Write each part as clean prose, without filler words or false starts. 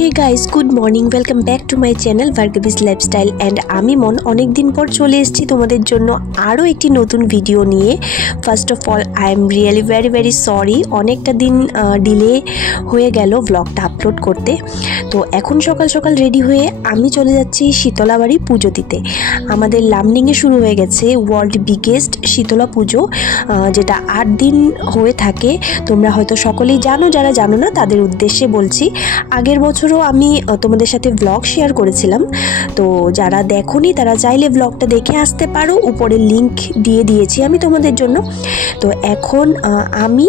Hey guys good morning welcome back to my channel Bhargavi's lifestyle and আমি মন অনেক দিন পর চলে এসেছি তোমাদের জন্য আরও একটি নতুন ভিডিও নিয়ে। First of all I am really very sorry, অনেকটা দিন ডিলে হয়ে গেল ব্লগটা আপলোড করতে। তো এখন সকাল সকাল রেডি হয়ে আমি চলে যাচ্ছি শীতলাবাড়ি পুজো দিতে। আমাদের লামডিংয়ে শুরু হয়ে গেছে ওয়ার্ল্ড বিগেস্ট শীতলা পুজো, যেটা 8 দিন হয়ে থাকে। তোমরা হয়তো সকলেই জানো, যারা জানো না তাদের উদ্দেশ্যে বলছি। আগের বছরও আমি তোমাদের সাথে ব্লগ শেয়ার করেছিলাম, তো যারা দেখোনি তারা চাইলে ব্লগটা দেখে আসতে পারো, উপরে লিংক দিয়ে দিয়েছি আমি তোমাদের জন্য। তো এখন আমি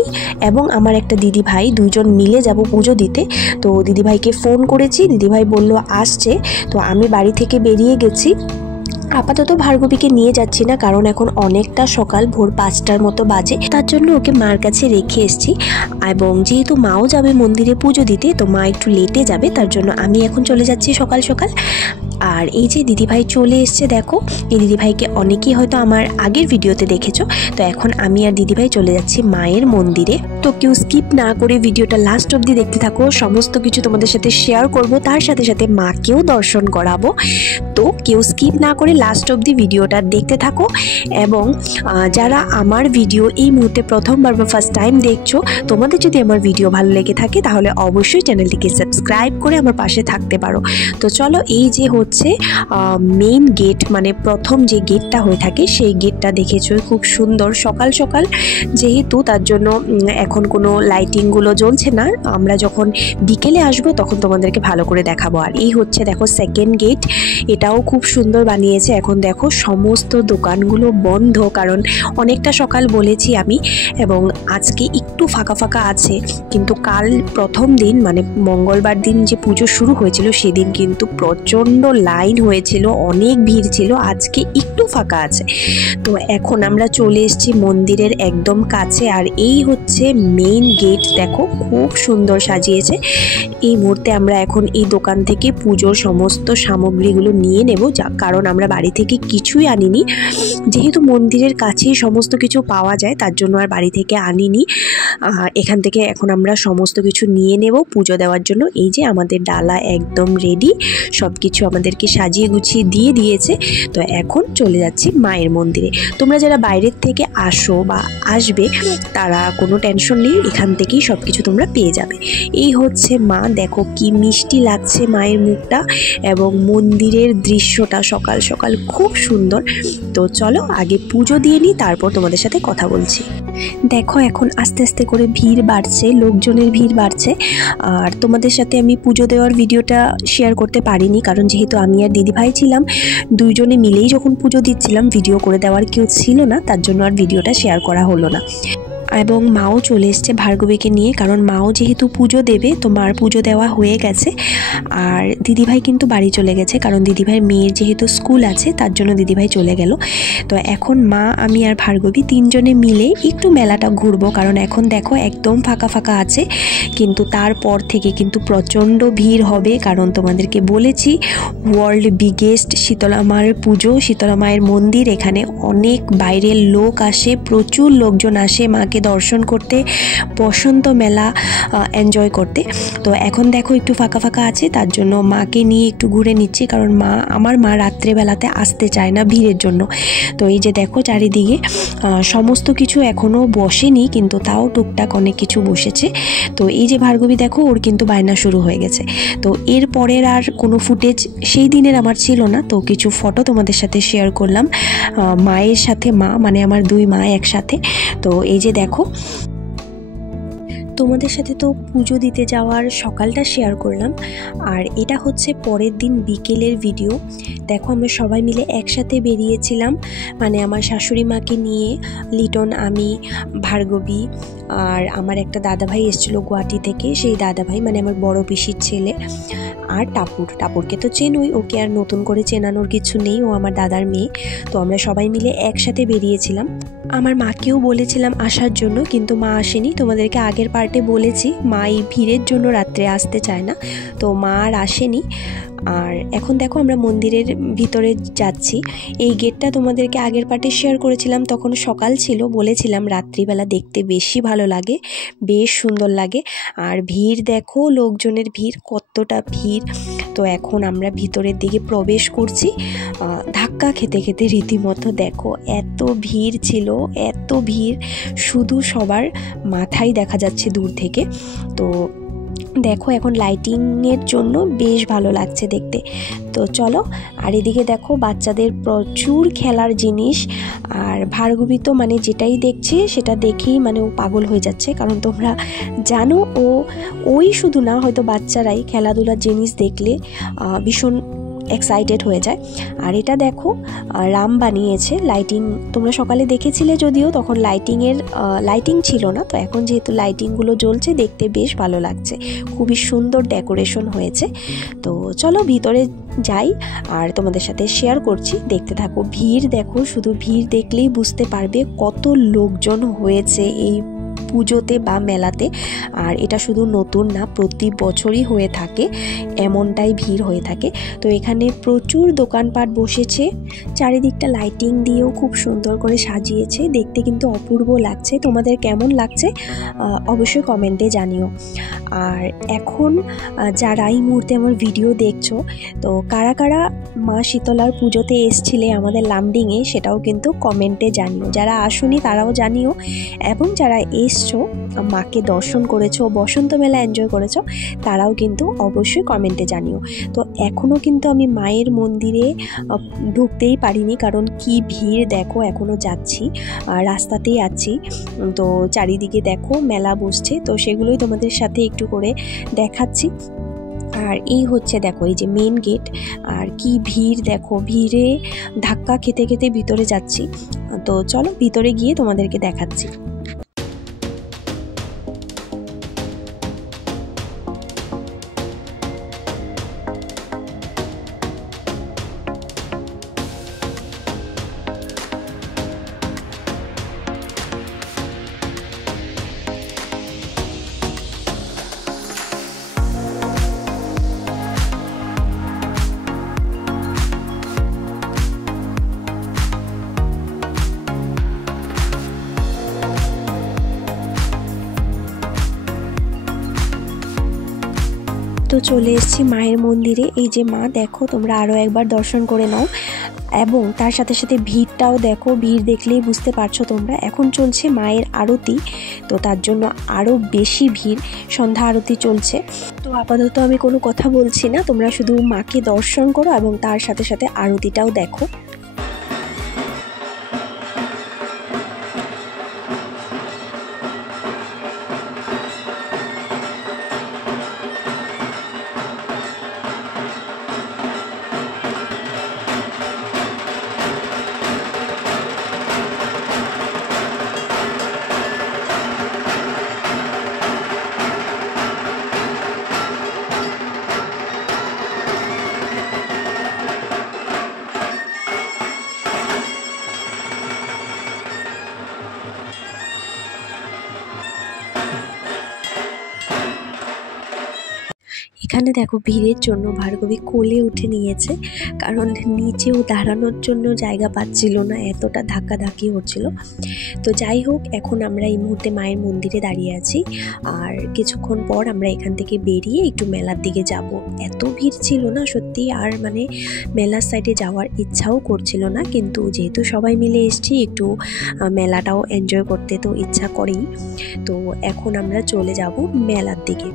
এবং আমার একটা দিদি ভাই দুইজন মিলে যাব পুজো দিতে। তো দিদি ভাইকে ফোন করেছি, দিদি ভাই বলল আসছে। তো আমি বাড়ি থেকে বেরিয়ে গেছি। আপাতত ভার্গবীকে নিয়ে যাচ্ছি না, কারণ এখন অনেকটা সকাল, ভোর 5টার মতো বাজে। তার জন্য ওকে মার কাছে রেখে এসেছি, এবং যেহেতু মাও যাবে মন্দিরে পুজো দিতে, তো মা একটু লেটে যাবে, তার জন্য আমি এখন চলে যাচ্ছি সকাল সকাল। আর এই যে দিদিভাই চলে এসছে, দেখো এই দিদিভাইকে অনেকেই হয়তো আমার আগের ভিডিওতে দেখেছো। তো এখন আমি আর দিদিভাই চলে যাচ্ছি মায়ের মন্দিরে। তো কেউ স্কিপ না করে ভিডিওটা লাস্ট অবধি দেখতে থাকো, সমস্ত কিছু তোমাদের সাথে শেয়ার করব, তার সাথে সাথে মাকেও দর্শন করাবো। তো কেউ স্কিপ না করে লাস্ট অবধি ভিডিওটা দেখতে থাকো। এবং যারা আমার ভিডিও এই মুহূর্তে প্রথমবার বা ফার্স্ট টাইম দেখছো, তোমাদের যদি আমার ভিডিও ভালো লেগে থাকে তাহলে অবশ্যই চ্যানেলটিকে সাবস্ক্রাইব করে আমার পাশে থাকতে পারো। তো চলো, এই যে হচ্ছে মেইন গেট, মানে প্রথম যে গেটটা হয়ে থাকে সেই গেটটা দেখেছো, খুব সুন্দর। সকাল সকাল যেহেতু, তার জন্য এখন কোনো লাইটিংগুলো জ্বলছে না। আমরা যখন বিকেলে আসবো তখন তোমাদেরকে ভালো করে দেখাবো। আর এই হচ্ছে দেখো সেকেন্ড গেট, এটাও খুব সুন্দর বানিয়েছে। এখন দেখো সমস্ত দোকানগুলো বন্ধ, কারণ অনেকটা সকাল বলেছি আমি, এবং আজকে একটু ফাঁকা ফাঁকা আছে। কিন্তু কাল প্রথম দিন, মানে মঙ্গলবার দিন যে পুজো শুরু হয়েছিল, সেদিন কিন্তু প্রচণ্ড লাইন হয়েছিল, অনেক ভিড় ছিল। আজকে একটু ফাঁকা আছে। তো এখন আমরা চলে এসেছি মন্দিরের একদম কাছে, আর এই হচ্ছে মেইন গেট। দেখো খুব সুন্দর সাজিয়েছে। এই মুহূর্তে আমরা এখন এই দোকান থেকে পুজোর সমস্ত সামগ্রীগুলো নিয়ে নেব, কারণ আমরা বাড়ি থেকে কিছুই আনিনি। যেহেতু মন্দিরের কাছেই সমস্ত কিছু পাওয়া যায়, তার জন্য আর বাড়ি থেকে আনিনি। এখান থেকে এখন আমরা সমস্ত কিছু নিয়ে নেব পুজো দেওয়ার জন্য। এই যে আমাদের ডালা একদম রেডি, সব কিছু আমাদেরকে সাজিয়ে গুছিয়ে দিয়ে দিয়েছে। তো এখন চলে যাচ্ছি মায়ের মন্দিরে। তোমরা যারা বাইরের থেকে আসো বা আসবে, তারা কোনো টেনশন নেই, এখান থেকেই সব কিছু তোমরা পেয়ে যাবে। এই হচ্ছে মা, দেখো কি মিষ্টি লাগছে মায়ের মুখটা, এবং মন্দিরের দৃশ্যটা সকাল সকাল খুব সুন্দর। তো চলো আগে পুজো দিয়ে নিই, তারপর তোমাদের সাথে কথা বলছি। দেখো এখন আস্তে আস্তে করে ভিড় বাড়ছে, লোকজনের ভিড় বাড়ছে। আর তোমাদের সাথে আমি পুজো দেওয়ার ভিডিওটা শেয়ার করতে পারিনি, কারণ যেহেতু আমি আর দিদিভাই ছিলাম, দুইজনে মিলেই যখন পুজো দিচ্ছিলাম, ভিডিও করে দেওয়ার কেউ ছিল না, তার জন্য আর ভিডিওটা শেয়ার করা হলো না। এবং মাও চলে এসছে ভার্গবীকে নিয়ে, কারণ মাও যেহেতু পুজো দেবে, তো মার পুজো দেওয়া হয়ে গেছে। আর দিদিভাই কিন্তু বাড়ি চলে গেছে, কারণ দিদিভাইয়ের মেয়ের যেহেতু স্কুল আছে, তার জন্য দিদিভাই চলে গেল। তো এখন মা, আমি আর ভার্গবী তিনজনে মিলে একটু মেলাটা ঘুরবো, কারণ এখন দেখো একদম ফাঁকা ফাঁকা আছে। কিন্তু তারপর থেকে কিন্তু প্রচণ্ড ভিড় হবে, কারণ তোমাদেরকে বলেছি ওয়ার্ল্ড বিগেস্ট শীতলা মায়ের পুজো, শীতলা মায়ের মন্দির। এখানে অনেক বাইরের লোক আসে, প্রচুর লোকজন আসে মাকে দর্শন করতে, বসন্ত মেলা এনজয় করতে। তো এখন দেখো একটু ফাঁকা ফাঁকা আছে, তার জন্য মাকে নিয়ে একটু ঘুরে নিচ্ছি, কারণ আমার মা রাত্রেবেলাতে আসতে চায় না ভিড়ের জন্য। তো এই যে দেখো চারিদিকে সমস্ত কিছু এখনও বসেনি, কিন্তু তাও টুকটাক অনেক কিছু বসেছে। তো এই যে ভার্গবী দেখো, ওর কিন্তু বায়না শুরু হয়ে গেছে। তো এর পরের আর কোনো ফুটেজ সেই দিনের আমার ছিল না, তো কিছু ফটো তোমাদের সাথে শেয়ার করলাম মায়ের সাথে, মানে আমার দুই মা একসাথে। তো এই যে দেখো, তোমাদের সাথে তো পুজো দিতে যাওয়ার সকালটা শেয়ার করলাম, আর এটা হচ্ছে পরের দিন বিকেলের ভিডিও। দেখো আমরা সবাই মিলে একসাথে বেরিয়েছিলাম, মানে আমার শাশুড়ি মাকে নিয়ে, লিটন, আমি, ভার্গবী, আর আমার একটা দাদাভাই এসেছিলো গুয়াহাটি থেকে, সেই দাদাভাই মানে আমার বড় পিসির ছেলে, আর টাপুরকে তো চেনই, ওকে আর নতুন করে চেনানোর কিছু নেই, ও আমার দাদার মেয়ে। তো আমরা সবাই মিলে একসাথে বেরিয়েছিলাম। আমার মাকেও বলেছিলাম আসার জন্য, কিন্তু মা আসেনি। তোমাদেরকে আগের পার্টে বলেছি মা এই ভিড়ের জন্য রাত্রে আসতে চায় না, তো মা আর আসেনি। আর এখন দেখো আমরা মন্দিরের ভিতরে যাচ্ছি। এই গেটটা তোমাদেরকে আগের পার্টে শেয়ার করেছিলাম, তখন সকাল ছিল, বলেছিলাম রাত্রিবেলা দেখতে বেশি ভালো লাগে, বেশ সুন্দর লাগে। আর ভিড় দেখো, লোকজনের ভিড়, কতটা ভিড়। তো এখন আমরা ভিতরের দিকে প্রবেশ করছি। ধাক্কা খেতে খেতে রীতিমতো দেখো এত ভিড় ছিল, এত ভিড়, শুধু সবার মাথাই দেখা যাচ্ছে দূর থেকে। তো দেখো এখন লাইটিংয়ের জন্য বেশ ভালো লাগছে দেখতে। তো চলো, আর এদিকে দেখো বাচ্চাদের প্রচুর খেলার জিনিস। আর ভার্গবী তো মানে যেটাই দেখছে সেটা দেখেই মানে ও পাগল হয়ে যাচ্ছে, কারণ তোমরা জানো ওই শুধু না, হয়তো বাচ্চারাই খেলাধুলার জিনিস দেখলে ভীষণ এক্সাইটেড হয়ে যায়। আর এটা দেখো রাম বানিয়েছে লাইটিং, তোমরা সকালে দেখেছিলে যদিও তখন লাইটিং ছিল না, তো এখন যেহেতু লাইটিংগুলো জ্বলছে দেখতে বেশ ভালো লাগছে, খুবই সুন্দর ডেকোরেশন হয়েছে। তো চলো ভিতরে যাই আর তোমাদের সাথে শেয়ার করছি, দেখতে থাকো। ভিড় দেখো, শুধু ভিড় দেখলেই বুঝতে পারবে কত লোকজন হয়েছে এই পুজোতে বা মেলাতে। আর এটা শুধু নতুন না, প্রতি বছরই হয়ে থাকে, এমনটাই ভিড় হয়ে থাকে। তো এখানে প্রচুর দোকানপাট বসেছে, চারিদিকটা লাইটিং দিয়েও খুব সুন্দর করে সাজিয়েছে, দেখতে কিন্তু অপূর্ব লাগছে। তোমাদের কেমন লাগছে অবশ্যই কমেন্টে জানিও। আর এখন যারা এই মুহূর্তে আমার ভিডিও দেখছো, তো কারা কারা মা শীতলার পুজোতে এসছিলে আমাদের লামডিংয়ে, সেটাও কিন্তু কমেন্টে জানিও। যারা আসুনি তারাও জানিও, এবং যারা এসছো মাকে দর্শন করেছো, বসন্ত মেলা এনজয় করেছো, তারাও কিন্তু অবশ্যই কমেন্টে জানিও। তো এখনও কিন্তু আমি মায়ের মন্দিরে ঢুকতেই পারিনি, কারণ কি ভিড় দেখো, এখনও যাচ্ছি, রাস্তাতেই আছি। তো চারিদিকে দেখো মেলা বসছে, তো সেগুলোই তোমাদের সাথে একটু করে দেখাচ্ছি। আর এই হচ্ছে দেখো এই যে মেন গেট, আর কি ভিড় দেখো, ভিড়ে ধাক্কা খেতে খেতে ভিতরে যাচ্ছি। তো চলো ভিতরে গিয়ে তোমাদেরকে দেখাচ্ছি। তো চলে এসেছি মায়ের মন্দিরে। এই যে মা দেখো, তোমরা আরও একবার দর্শন করে নাও, এবং তার সাথে সাথে ভিড়টাও দেখো, ভিড় দেখলেই বুঝতে পারছো তোমরা। এখন চলছে মায়ের আরতি, তো তার জন্য আরও বেশি ভিড়, সন্ধ্যা আরতি চলছে। তো আপাতত আমি কোনো কথা বলছি না, তোমরা শুধু মাকে দর্শন করো এবং তার সাথে সাথে আরতিটাও দেখো। এখানে দেখো ভিড়ের জন্য ভার্গবী কোলে উঠে নিয়েছে, কারণ নিচেও দাঁড়ানোর জন্য জায়গা পাচ্ছিল না, এতটা ধাক্কাধাক্কি হচ্ছিল। তো যাই হোক, এখন আমরা এই মুহূর্তে মায়ের মন্দিরে দাঁড়িয়ে আছি, আর কিছুক্ষণ পর আমরা এখান থেকে বেরিয়ে একটু মেলার দিকে যাব। এত ভিড় ছিল না সত্যি, আর মানে মেলার সাইডে যাওয়ার ইচ্ছাও করছিল না, কিন্তু যেহেতু সবাই মিলে এসেছি একটু মেলাটাও এনজয় করতে তো ইচ্ছা করেই। তো এখন আমরা চলে যাব মেলার দিকে।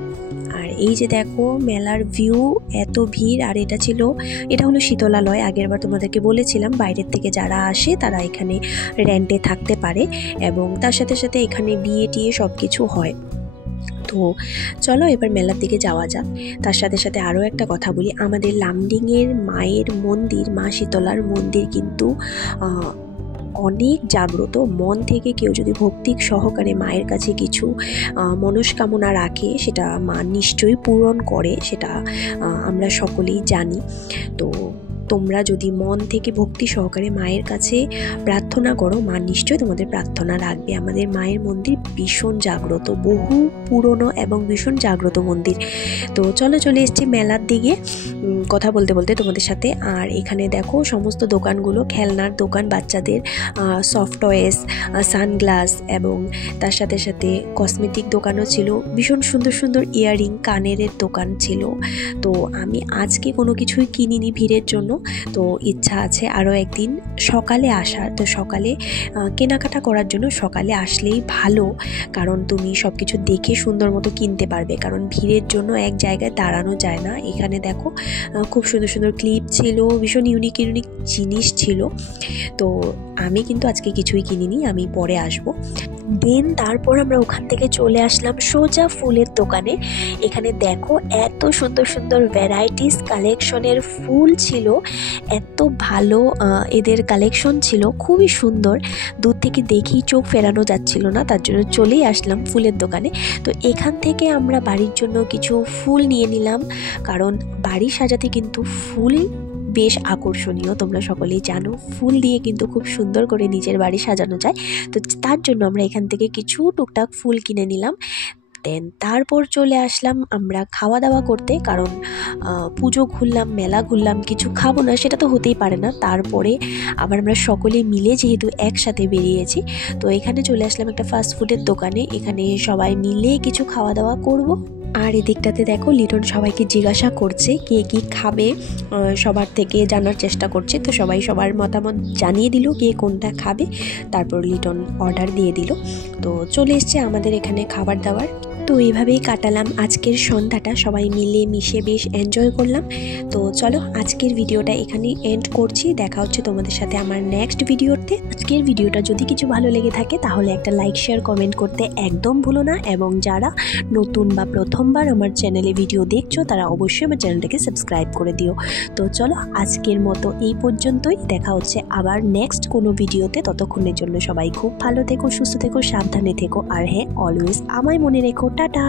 আর এই যে দেখো মেলার ভিউ, এত ভিড়। আর এটা হলো শীতলালয়, আগেরবার তোমাদেরকে বলেছিলাম বাইরের থেকে যারা আসে তারা এখানে রেন্টে থাকতে পারে, এবং তার সাথে সাথে এখানে বিয়ে টিয়ে সব কিছু হয়। তো চলো এবার মেলার দিকে যাওয়া যাক। তার সাথে সাথে আরও একটা কথা বলি, আমাদের লামডিংয়ের মায়ের মন্দির, মা শীতলার মন্দির কিন্তু অনেক জাগ্রত। মন থেকে কেউ যদি ভক্তি সহকারে মায়ের কাছে কিছু মনস্কামনা রাখে, সেটা মা নিশ্চয়ই পূরণ করে, সেটা আমরা সকলেই জানি। তো তোমরা যদি মন থেকে ভক্তি সহকারে মায়ের কাছে প্রার্থনা করো, মা নিশ্চয়ই তোমাদের প্রার্থনা রাখবে। আমাদের মায়ের মন্দির ভীষণ জাগ্রত, বহু পুরনো এবং ভীষণ জাগ্রত মন্দির। তো চলে এসেছি মেলার দিকে কথা বলতে বলতে তোমাদের সাথে। আর এখানে দেখো সমস্ত দোকানগুলো, খেলনার দোকান, বাচ্চাদের সফট টয়েস, সানগ্লাস এবং তার সাথে সাথে কসমেটিক দোকানও ছিল। ভীষণ সুন্দর সুন্দর ইয়াররিং, কানের দোকান ছিল। তো আমি আজকে কোনো কিছুই কিনিনি ভিড়ের জন্য। তো ইচ্ছা আছে আরও একদিন সকালে আসার। তো সকালে কেনাকাটা করার জন্য সকালে আসলেই ভালো, কারণ তুমি সব কিছু দেখে সুন্দর মতো কিনতে পারবে, কারণ ভিড়ের জন্য এক জায়গায় দাঁড়ানো যায় না। এখানে দেখো খুব সুন্দর সুন্দর ক্লিপ ছিল, ভীষণ ইউনিক জিনিস ছিল। তো আমি কিন্তু আজকে কিছুই কিনিনি, আমি পরে আসবো। দেন তারপর আমরা ওখান থেকে চলে আসলাম সোজা ফুলের দোকানে। এখানে দেখো এত সুন্দর সুন্দর ভ্যারাইটিস কালেকশনের ফুল ছিল, এত ভালো এদের কালেকশন ছিল, খুবই সুন্দর। দূর থেকে দেখেই চোখ ফেরানো যাচ্ছিল না, তার জন্য চলেই আসলাম ফুলের দোকানে। তো এখান থেকে আমরা বাড়ির জন্য কিছু ফুল নিয়ে নিলাম, কারণ বাড়ি সাজাতে কিন্তু ফুল বেশ আকর্ষণীয়। তোমরা সকলেই জানো ফুল দিয়ে কিন্তু খুব সুন্দর করে নিজের বাড়ি সাজানো যায়। তো তার জন্য আমরা এখান থেকে কিছু টুকটাক ফুল কিনে নিলাম। দেন তারপর চলে আসলাম আমরা খাওয়া দাওয়া করতে, কারণ পুজো ঘুরলাম, মেলা ঘুরলাম, কিছু খাবো না সেটা তো হতেই পারে না। তারপরে আবার আমরা সকলে মিলে যেহেতু একসাথে বেরিয়েছি, তো এখানে চলে আসলাম একটা ফাস্টফুডের দোকানে। এখানে সবাই মিলে কিছু খাওয়া দাওয়া করব। আর এদিকটাতে দেখো লিটন সবাইকে জিজ্ঞাসা করছে কে কী খাবে, সবার থেকে জানার চেষ্টা করছে। তো সবাই সবার মতামত জানিয়ে দিল কে কোনটা খাবে। তারপর লিটন অর্ডার দিয়ে দিল। তো চলে এসছে আমাদের এখানে খাবার দাবার। তো এইভাবেই কাটালাম আজকের সন্ধ্যাটা, সবাই মিলে মিশে বেশ এনজয় করলাম। তো চলো আজকের ভিডিওটা এখানেই এন্ড করছি। দেখা হচ্ছে তোমাদের সাথে আমার নেক্সট ভিডিওতে। আজকের ভিডিওটা যদি কিছু ভালো লেগে থাকে তাহলে একটা লাইক, শেয়ার, কমেন্ট করতে একদম ভুলো না। এবং যারা নতুন বা প্রথমবার আমার চ্যানেলে ভিডিও দেখছো তারা অবশ্যই আমার চ্যানেলটাকে সাবস্ক্রাইব করে দিও। তো চলো আজকের মতো এই পর্যন্তই, দেখা হচ্ছে আবার নেক্সট কোনো ভিডিওতে। ততক্ষণের জন্য সবাই খুব ভালো থেকো, সুস্থ থেকো, সাবধানে থেকো। আর হ্যাঁ, অলওয়েজ আমায় মনে রেখো। টাটা।